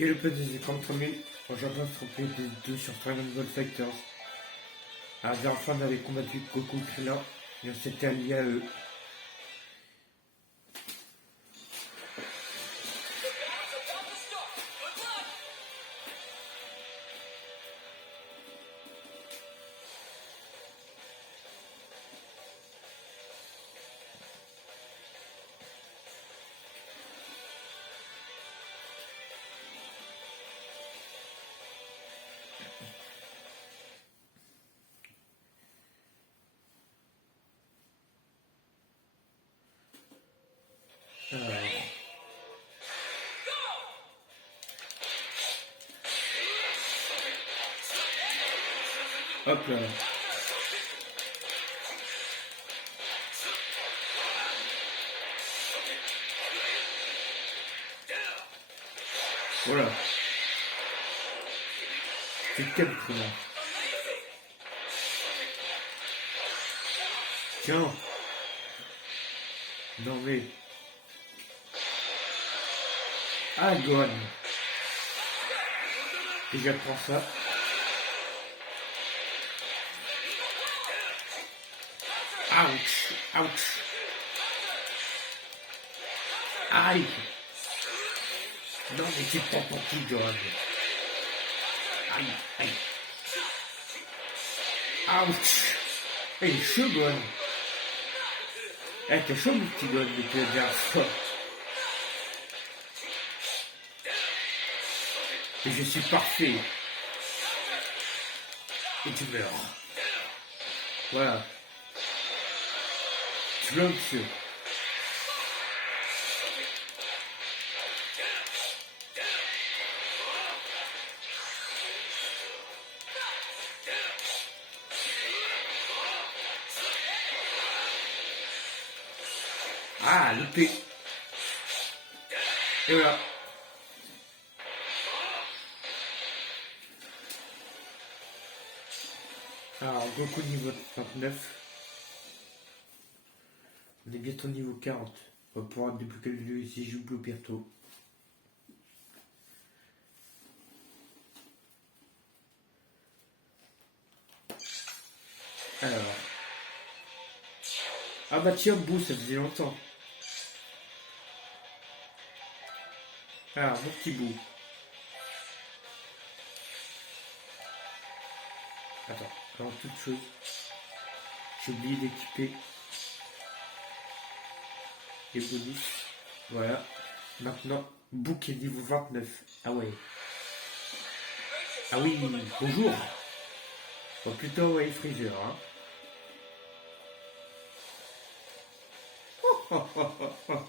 Et le PDG 33 000, aujourd'hui on se retrouve des 2 sur Dragon Ball Fighters. La dernière fois on avait combattu Goku Krillin et on s'était allié à eux. Hop là. Voilà. C'est quel Krillin? Tiens. Non mais. Ah, Gohan. Déjà prends ça. Ouch. Ouch. Aïe. Non mais tu prends pour qui, Gohan? Aïe, aïe. Ouch. Eh, il est chaud, Gohan. Eh, t'es chaud, mon petit Gohan, depuis la dernière fois. Et je suis parfait. Et tu meurs. Voilà. Tu l'as, monsieur. Ah, loupé. Et voilà. Alors, Goku niveau 29. On est bientôt niveau 40. On va pouvoir débloquer le jeu si je joue bientôt. Alors. Ah bah tiens, Bou, ça faisait longtemps. Alors, mon petit Bou. Attends, avant toute chose, j'ai oublié d'équiper les bonus. Voilà. Maintenant, Bou qui est niveau 29. Ah ouais. Ah oui, bonjour. Bon, plutôt, ouais, Freezer, hein. Oh, oh, oh, oh, oh.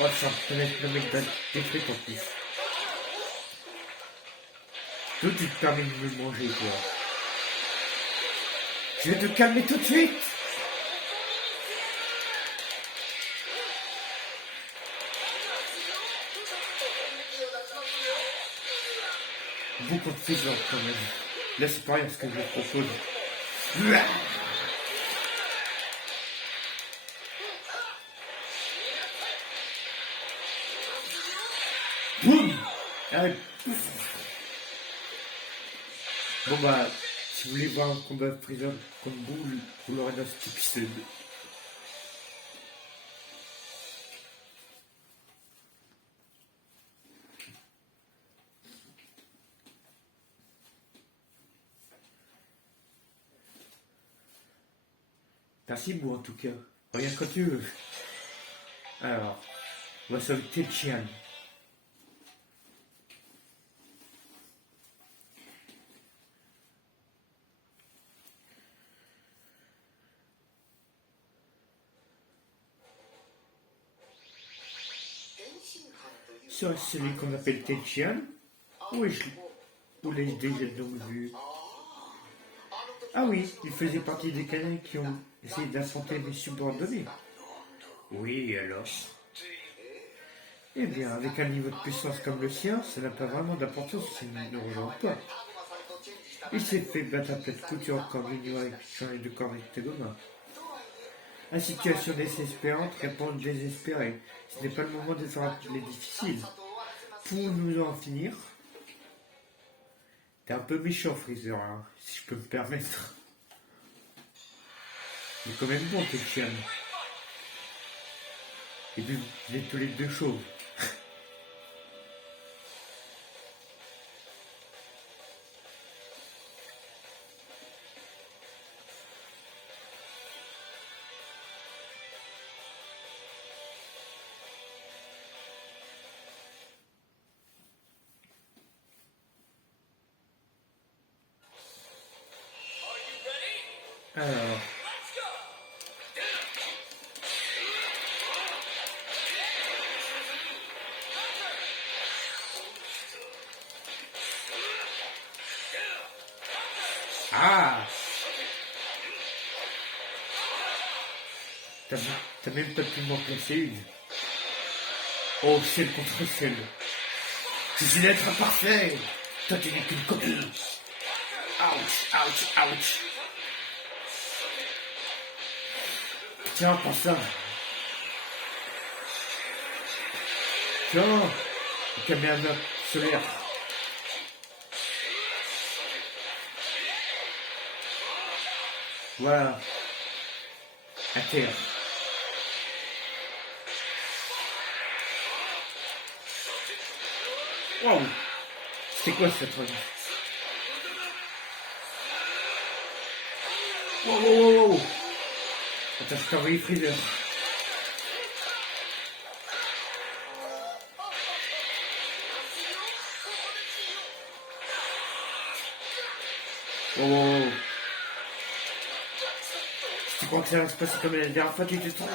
Oh, ça peut être le mec d'écrit en plus. Toi, tu te permets de me manger, toi. Je vais te calmer tout de suite. Beaucoup de Freezer, quand même. Là, c'est pas rien ce que je vous propose. Boum. Allez. Bon bah, si vous voulez voir un combat Freezer comme boule, vous l'aurez dans cet épisode. Merci Bou en tout cas. Regarde quand tu veux. Alors, on va sauver Tien. C'est celui qu'on appelle Tien. Où l'ai-je déjà donc vu? Ah oui, il faisait partie des canins qui ont essayé d'affronter mes subordonnés. Oui, alors. Eh bien, avec un niveau de puissance comme le sien, ça n'a pas vraiment d'importance s'il ne rejoint pas. Il s'est fait battre à plate couture quand Mignoa a changé de corps avec Tegoma. La situation désespérante répond désespérée. Ce n'est pas le moment de faire appeler difficile. Pour nous en finir, t'es un peu méchant, Freezer, hein, si je peux me permettre. Mais quand même bon, t'es chien. Et puis, vous êtes tous les deux chauves. Alors, ah, t'as même pas pu m'en placer une. Oh, ciel contre ciel. Je suis l'être parfait. Toi, tu n'es qu'une copie. Ouch, ouch, ouch. Tiens, prends ça. Tiens, le caméra solaire. Voilà. À terre. Waouh. C'était quoi cette run? Wow, wow, wow, wow. Attends, je t'ai envoyé Freezer. Wow, wow, wow. Si tu crois que ça va se passer comme la dernière fois, tu te trompes.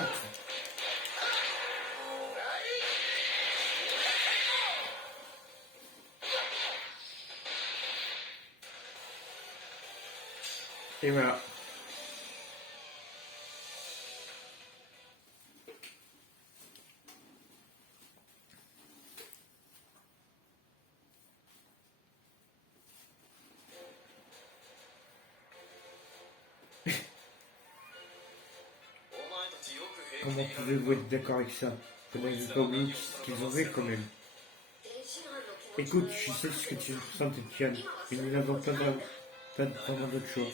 Et voilà. Comment pouvez-vous être d'accord avec ça? Faudrait que je pas oublier ce qu'ils ont fait quand même. Écoute, je sais ce que tu ressens, Tian, mais nous n'avons pas vraiment d'autre choix.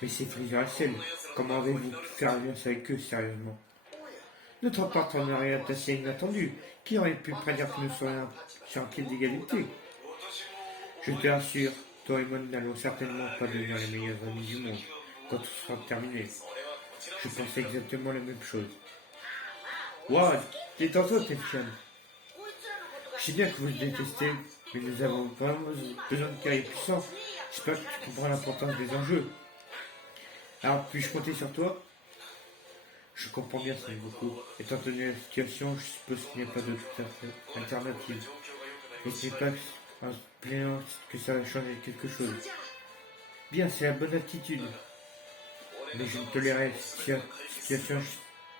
Mais c'est Freezer et Cell. Comment avez-vous pu faire alliance avec eux, sérieusement? Notre partenariat est assez inattendu. Qui aurait pu prédire que nous serions sur un pied d'égalité? Je te rassure, toi et moi n'allons certainement pas devenir les meilleurs amis du monde quand tout sera terminé. Je pensais exactement la même chose. Waouh, détends-toi, Tian. Je sais bien que vous le détestez, mais nous avons vraiment besoin de guerriers puissants. J'espère que tu comprends l'importance des enjeux. Alors, puis-je compter sur toi? Je comprends bien, ça beaucoup. Étant donné la situation, je suppose qu'il n'y a pas d'autre alternative. Et ce n'est pas en plaignant que ça va changer quelque chose. Bien, c'est la bonne attitude. Mais je ne tolérerai cette situation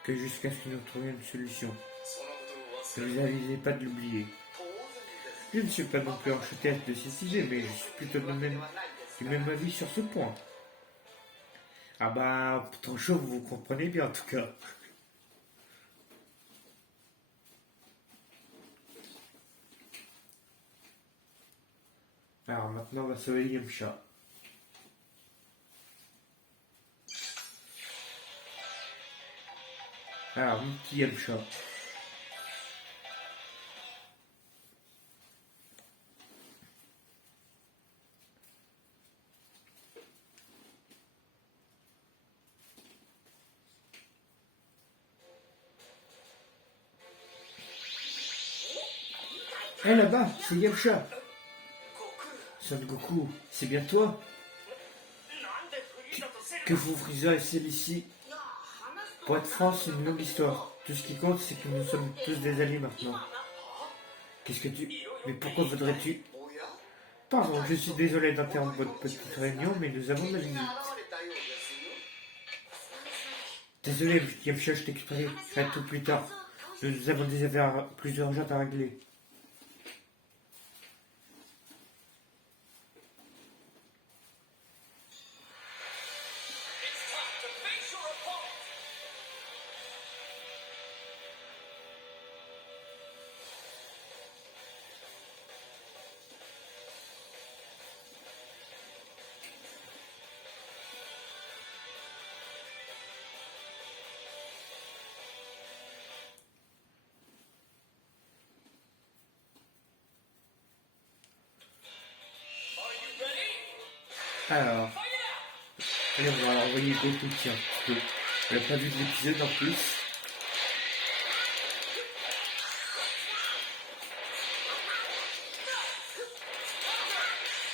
que jusqu'à ce que nous trouvions une solution. Ne vous avisez pas de l'oublier. Je ne suis pas non plus enchanté de cette idée, mais je suis plutôt du même avis sur ce point. Ah bah, trop chaud, vous comprenez bien en tout cas. Alors maintenant, on va sauver Yamcha. Alors, mon petit Yamcha. Hé là-bas, c'est Yamcha. Son Goku, c'est bien toi? Que vous Freezer et celle ici? Pour être franc, c'est une longue histoire. Tout ce qui compte, c'est que nous sommes tous des alliés maintenant. Qu'est-ce que tu... Mais pourquoi voudrais-tu... Pardon, je suis désolé d'interrompre votre petite réunion, mais nous avons de la visite. Désolé, Yamcha, je t'expliquerai tout plus tard. Nous avons des affaires plus urgentes à régler. Alors, allez, on va envoyer Goku, tiens, parce que on n'a pas vu de l'épisode en plus.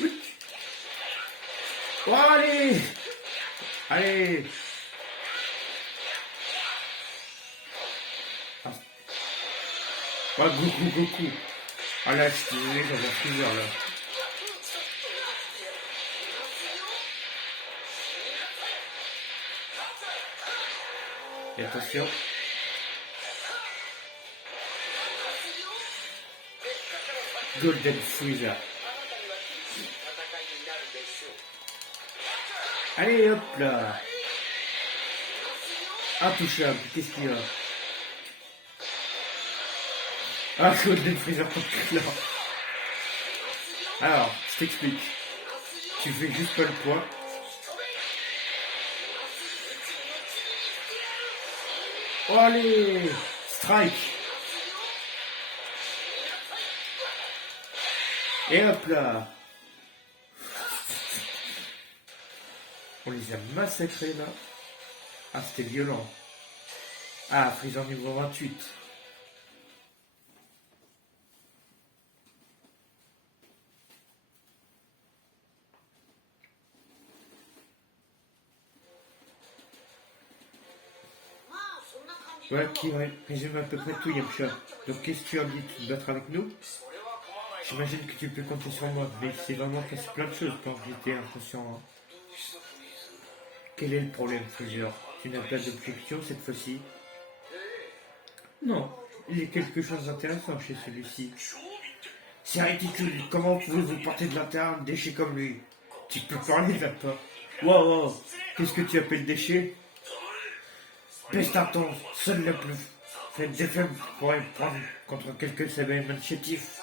Oui. Oh, allez! Allez! Ah. Oh, Goku. Ah là, je suis désolé, j'en ai plusieurs là. Et attention. Golden Freezer. Allez, hop là. Intouchable, qu'est-ce qu'il y a? Ah, Golden Freezer contre là. Alors, je t'explique. Tu fais juste pas le poids. Oh, allez! Strike! Et hop là! On les a massacrés là. Ah, c'était violent. Ah, Freezer niveau 28. Voilà qui résume à peu près tout, Yamcha. Donc, qu'est-ce que tu as dit de te battre avec nous? J'imagine que tu peux compter sur moi, mais c'est vraiment cassé plein de choses quand j'étais inconscient. Hein. Quel est le problème, Freezer? Tu n'as pas d'objection cette fois-ci? Non, il y a quelque chose d'intéressant chez celui-ci. C'est ridicule, comment pouvez-vous porter de l'intérieur un déchet comme lui? Tu peux parler, Vapeur. Wow, qu'est-ce que tu appelles déchet? Peste intense, seul le plus faible des faibles pourrait prendre contre quelques Cybermen chétifs.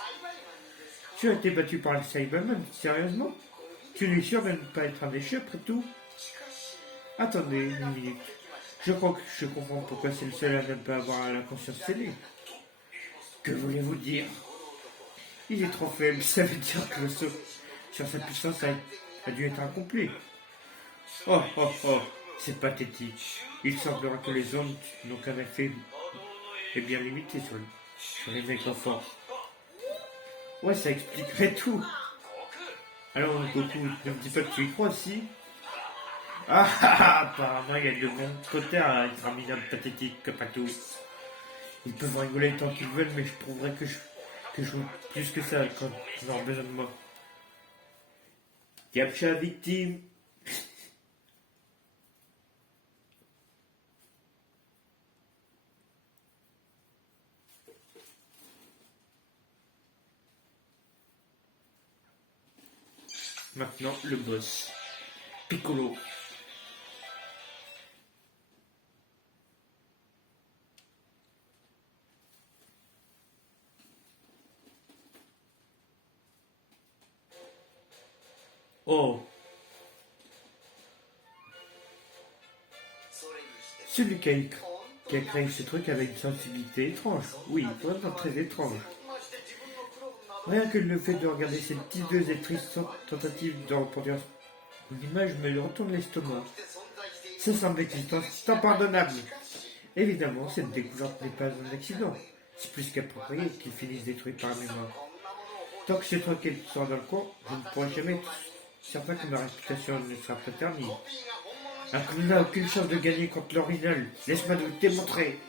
Tu as été battu par les Cybermen, sérieusement? Tu es sûr de ne pas être un déchet après tout? Attendez une minute. Je crois que je comprends pourquoi c'est le seul à ne pas avoir la conscience scellée. Que voulez-vous dire? Il est trop faible, ça veut dire que le saut sur sa puissance a dû être incomplet. Oh, c'est pathétique. Il semblerait que les hommes n'ont qu'un effet bien limité sur les mecs en force. Ouais, ça expliquerait tout. Alors, Goku, ne me dis pas que tu y crois aussi. Apparemment, il y a de bons côtés à être un minable pathétique que Patou. Ils peuvent rigoler tant qu'ils veulent, mais je prouverai que je joue plus que ça quand ils auront besoin de moi. Yamcha victime. Maintenant, le boss. Piccolo. Oh. Celui qui a créé ce truc avait une sensibilité étrange. Oui, vraiment très étrange. Rien que le fait de regarder cette hideuse et triste tentative de reproduire l'image me retourne l'estomac. Ça semble existence impardonnable. Évidemment, cette découverte n'est pas un accident. C'est plus qu'approprié qu'ils finissent détruits par la mémoire. Tant que ce truc sera dans le coin, je ne pourrai jamais être certain que ma réputation ne sera pas ternie. Un clown n'a aucune chance de gagner contre l'original. Laisse-moi te démontrer.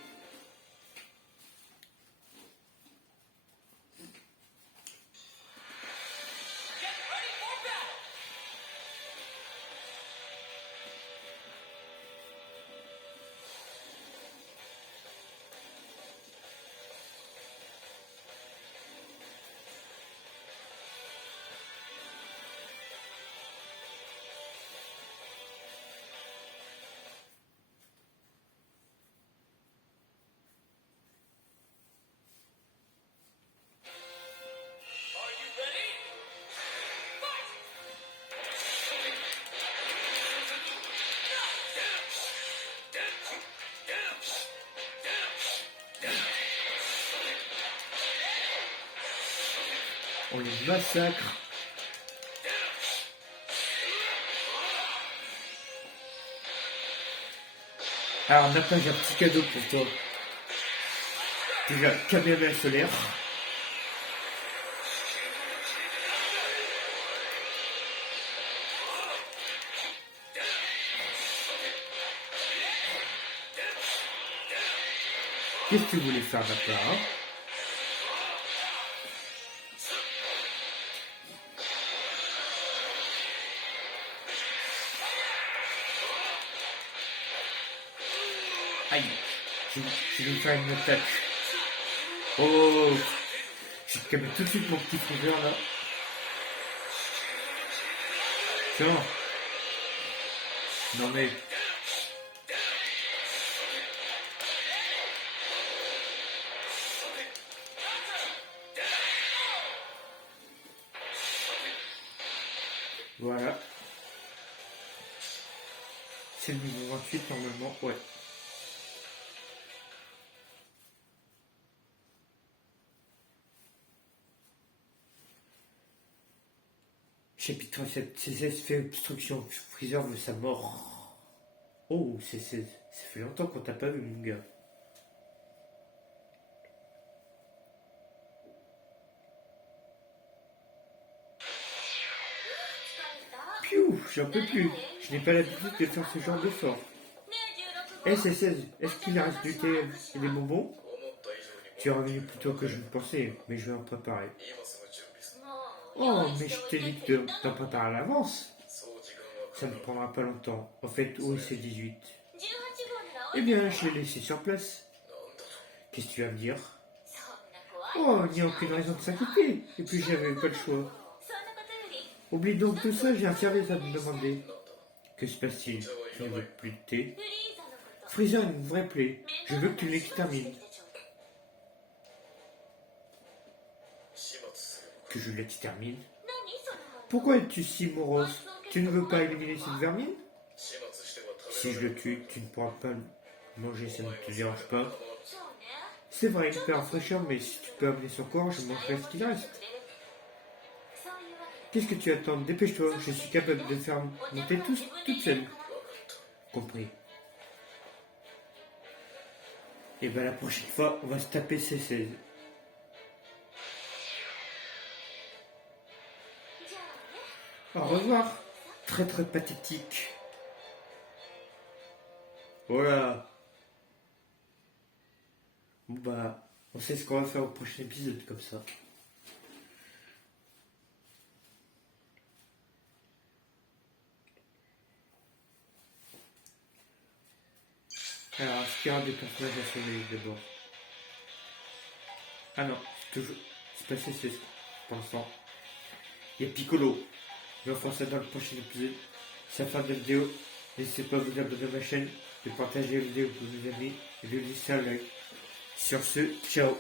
On les massacre. Alors maintenant j'ai un petit cadeau pour toi. Déjà, caméra solaire. Qu'est-ce que tu voulais faire maintenant, hein? Aïe, je vais faire une attaque. Oh, je vais te calmer tout de suite mon petit frère là. Tiens. Non mais... Voilà. C'est le niveau 28 normalement, ouais. Chapitre 7, C16 fait obstruction, Freezer veut sa mort. Oh, C16, ça fait longtemps qu'on t'a pas vu mon gars. Piou, j'en peux plus. Je n'ai pas l'habitude de faire ce genre de sort. Eh C16, est-ce qu'il reste du thé et des bonbons? Tu es revenu plus tôt que je le pensais, mais je vais en préparer. Oh, mais je t'ai dit de t'en préparer à l'avance. Ça ne prendra pas longtemps. En fait, oui, c'est 18. Eh bien, je l'ai laissé sur place. Qu'est-ce que tu vas me dire? Oh, il n'y a aucune raison de s'inquiéter. Et puis, j'avais pas le choix. Oublie donc tout ça, j'ai un service à me demander. Que se passe-t-il? Tu ne veux plus de thé? Freezer a une vraie plaie. Je veux que tu l'extermines. Que je l'extermine? Pourquoi es-tu si morose? Tu ne veux pas éliminer cette vermine? Si je le tue, tu ne pourras pas le manger, ça ne te dérange pas? C'est vrai, il peut en fraîcheur, mais si tu peux amener son corps, je mangerai ce qu'il reste. Qu'est-ce que tu attends? Dépêche-toi, je suis capable de faire monter toute seule. Compris. Et ben la prochaine fois, on va se taper ces 16. Au revoir. Très très pathétique. Voilà. Bon bah, on sait ce qu'on va faire au prochain épisode comme ça. Alors, est-ce qu'il y aura des personnages à surveiller d'abord? Ah non, c'est toujours... C'est passé, c'est pour l'instant. Il y a Piccolo. Je vais faire ça dans le prochain épisode. C'est la fin de la vidéo. N'hésitez pas à vous abonner à ma chaîne, de partager la vidéo pour vos amis et de laisser un like. Sur ce, ciao.